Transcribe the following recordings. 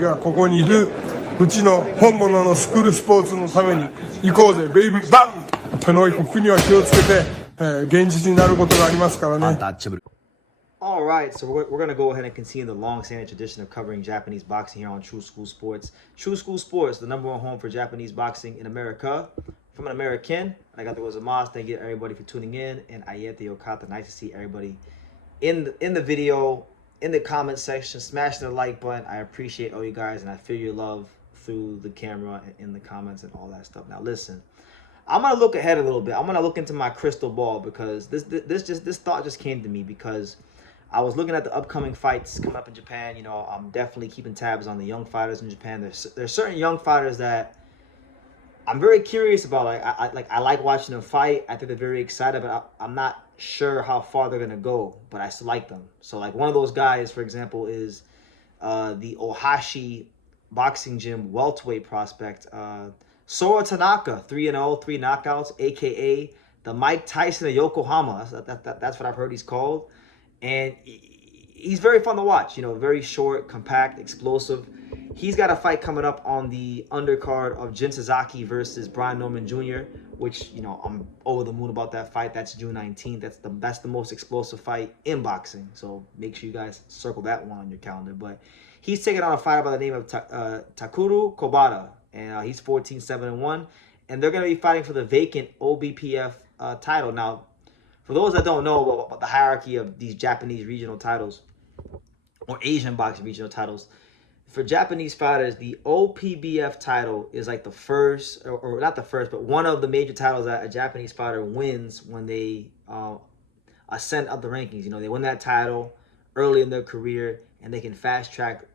がここにいるうちの本物のスクールスポーツのために行こうぜベイビーバンこの国は気をつけて、現実になることがありますからね。Alright, so we're going to go ahead and continue the long-standing tradition of covering Japanese boxing here on True School Sports. True School Sports, the #1 home for Japanese boxing in America. From an American, arigato gozaimasu. Thank you to everybody for tuning in. And ayete yokata. Nice to see everybody in the video, in the comment section, smashing the like button. I appreciate all you guys, and I feel your love through the camera and in the comments and all that stuff. Now listen, I'm gonna look ahead a little bit. I'm gonna look into my crystal ball because this thought just came to me because I was looking at the upcoming fights coming up in Japan. You know, I'm definitely keeping tabs on the young fighters in Japan. There's certain young fighters that I'm very curious about. I like watching them fight. I think they're very excited, but I'm not sure how far they're gonna go. But I still like them. So like one of those guys, for example, is the Ohashi boxing gym welterweight prospect, Sora Tanaka, 3-0, 3 knockouts, aka the Mike Tyson of Yokohama. That's what I've heard he's called. And he's very fun to watch, you know, very short, compact, explosive. He's got a fight coming up on the undercard of Jin Sasaki versus Brian Norman Jr., which, you know, I'm over the moon about that fight. That's June 19th. That's the most explosive fight in boxing. So make sure you guys circle that one on your calendar. But he's taking on a fighter by the name of Takuru Kobata, and he's 14-7-1. And they're going to be fighting for the vacant OBPF title. Now, for those that don't know about the hierarchy of these Japanese regional titles or Asian boxing regional titles, for Japanese fighters, the OPBF title is like the first, or not the first, but one of the major titles that a Japanese fighter wins when they ascend up the rankings. You know, they win that title early in their career, and they can fast track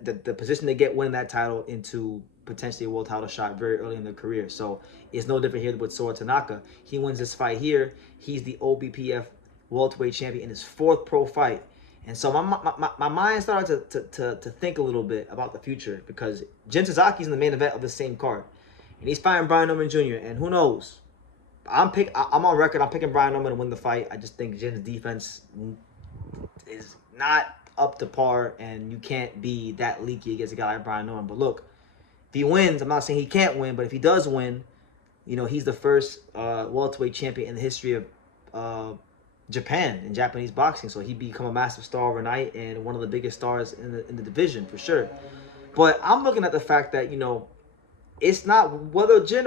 the position they get winning that title into potentially a world title shot very early in their career. So it's no different here with Sora Tanaka. He wins this fight here. He's the OBPF welterweight champion in his 4th pro fight. And so my mind started to think a little bit about the future because Jin Sasaki's in the main event of the same card. And he's fighting Brian Norman Jr. And who knows? I'm on record. I'm picking Brian Norman to win the fight. I just think Jin's defense is not up to par, and you can't be that leaky against a guy like Brian Norman. But look, if he wins, I'm not saying he can't win, but if he does win, you know, he's the first welterweight champion in the history of Japan in Japanese boxing. So he'd become a massive star overnight and one of the biggest stars in the division for sure. But I'm looking at the fact that, you know, it's not whether Jin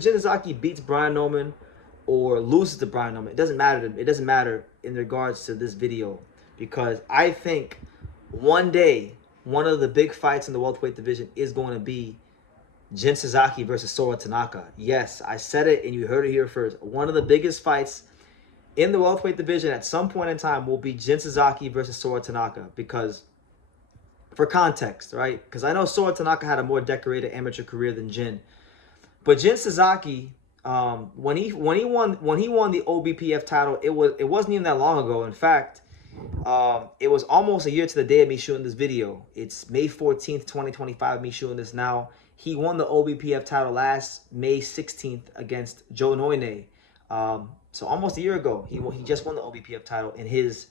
Sasaki beats Brian Norman or loses to Brian Norman. It doesn't matter. It doesn't matter in regards to this video, because I think one day one of the big fights in the welterweight division is going to be Jin Sasaki versus Sora Tanaka. Yes, I said it and you heard it here first. One of the biggest fights in the welterweight division at some point in time will be Jin Sasaki versus Sora Tanaka, because for context, right? Because I know Sora Tanaka had a more decorated amateur career than Jin, but Jin Sasaki, when he won the OBPF title, it wasn't even that long ago. In fact, it was almost a year to the day of me shooting this video. It's May 14th, 2025, me shooting this now. He won the OBPF title last May 16th against Joe Noine. So almost a year ago, he just won the OBPF title in his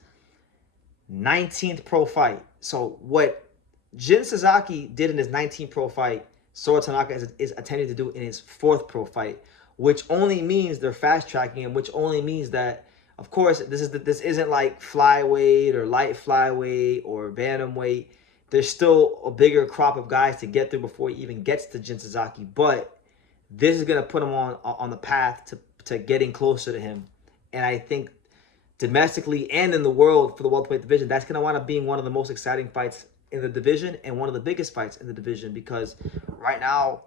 19th pro fight. So what Jin Sasaki did in his 19th pro fight, Sora Tanaka is attempting to do in his 4th pro fight, which only means they're fast tracking him, which only means that, of course, this isn't like flyweight or light flyweight or bantamweight. There's still a bigger crop of guys to get through before he even gets to Jin Sasaki, but this is gonna put him on the path to getting closer to him. And I think domestically and in the world for the welterweight division, that's gonna wind up being one of the most exciting fights in the division and one of the biggest fights in the division, because right now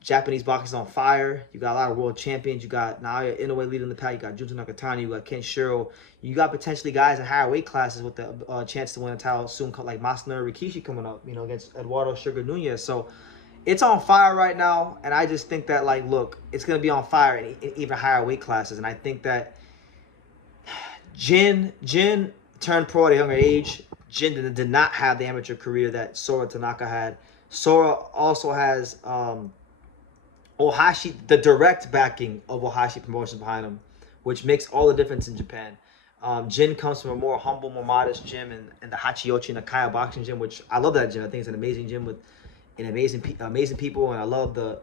Japanese boxing is on fire. You got a lot of world champions. You got Naoya Inoue leading the pack. You got Junta Nakatani. You got Ken Shiro. You got potentially guys in higher weight classes with the chance to win a title soon, like Masanori Rikishi coming up, you know, against Eduardo Sugar Nunez. So it's on fire right now, and I just think that, like, look, it's going to be on fire in even higher weight classes. And I think that Jin turned pro at a younger age. Jin did not have the amateur career that Sora Tanaka had. Sora also has Ohashi, the direct backing of Ohashi Promotions behind him, which makes all the difference in Japan. Jin comes from a more humble, more modest gym in the Hachiyochi Nakaya boxing gym, which I love that gym. I think it's an amazing gym with amazing people, and I love the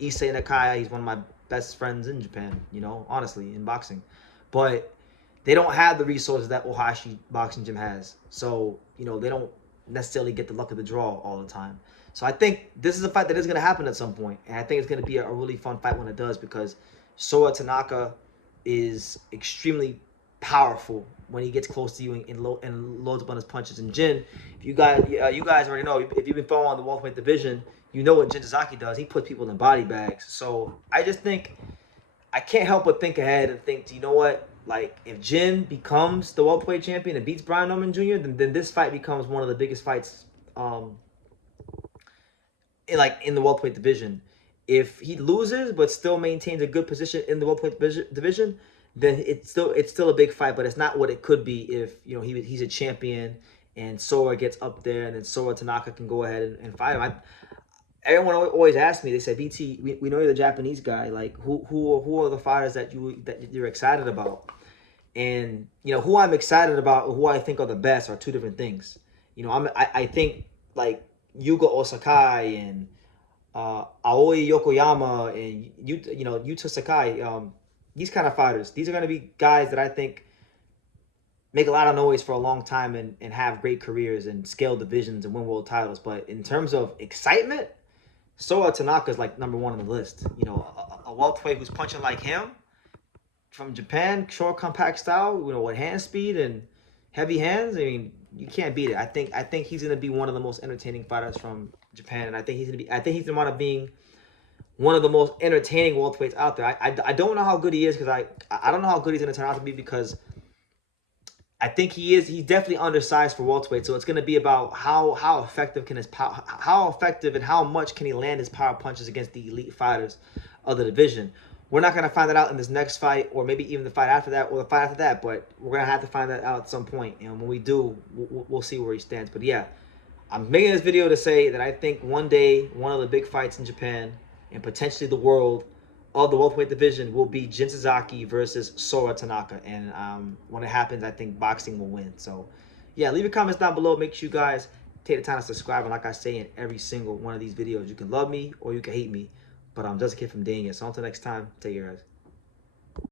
Issei Nakaya. He's one of my best friends in Japan, you know, honestly, in boxing. But they don't have the resources that Ohashi boxing gym has. So, you know, they don't necessarily get the luck of the draw all the time. So I think this is a fight that is going to happen at some point. And I think it's going to be a really fun fight when it does, because Sora Tanaka is extremely powerful when he gets close to you and loads up on his punches. And Jin, if you guys already know, if you've been following the welterweight division, you know what Jin Sasaki does. He puts people in body bags. So I just think, I can't help but think ahead and think, you know what? Like, if Jin becomes the welterweight champion and beats Brian Norman Jr., then this fight becomes one of the biggest fights in the welterweight division. If he loses but still maintains a good position in the welterweight division, then it's still a big fight, but it's not what it could be if, you know, he's a champion and Sora gets up there, and then Sora Tanaka can go ahead and fight him. Everyone always asks me, they say, BT, we know you're the Japanese guy. Like, who are the fighters that you're excited about? And, you know, who I'm excited about or who I think are the best are two different things. You know, I think, like, Yuga Osakai and Aoi Yokoyama and Yuta Sakai, these kind of fighters, these are going to be guys that I think make a lot of noise for a long time and have great careers and scale divisions and win world titles. But in terms of excitement, Sora Tanaka is like #1 on the list. You know, a welterweight who's punching like him from Japan, short compact style, you know, with hand speed and heavy hands. I mean, you can't beat it. I think he's gonna be one of the most entertaining fighters from Japan, and I think he's gonna wind up being one of the most entertaining welterweights out there. I don't know how good he is, because I don't know how good he's gonna turn out to be, because I think he's definitely undersized for welterweight. So it's going to be about how effective can how effective and how much can he land his power punches against the elite fighters of the division. We're not going to find that out in this next fight, or maybe even the fight after that, or the fight after that. But we're going to have to find that out at some point. And when we do, we'll see where he stands. But yeah, I'm making this video to say that I think one day one of the big fights in Japan and potentially the world of the welterweight division will be Jin Sasaki versus Sora Tanaka. And when it happens, I think boxing will win. So yeah, leave your comments down below. Make sure you guys take the time to subscribe. And like I say in every single one of these videos, you can love me or you can hate me, but I'm just a kid from Dania. So until next time, take care, guys.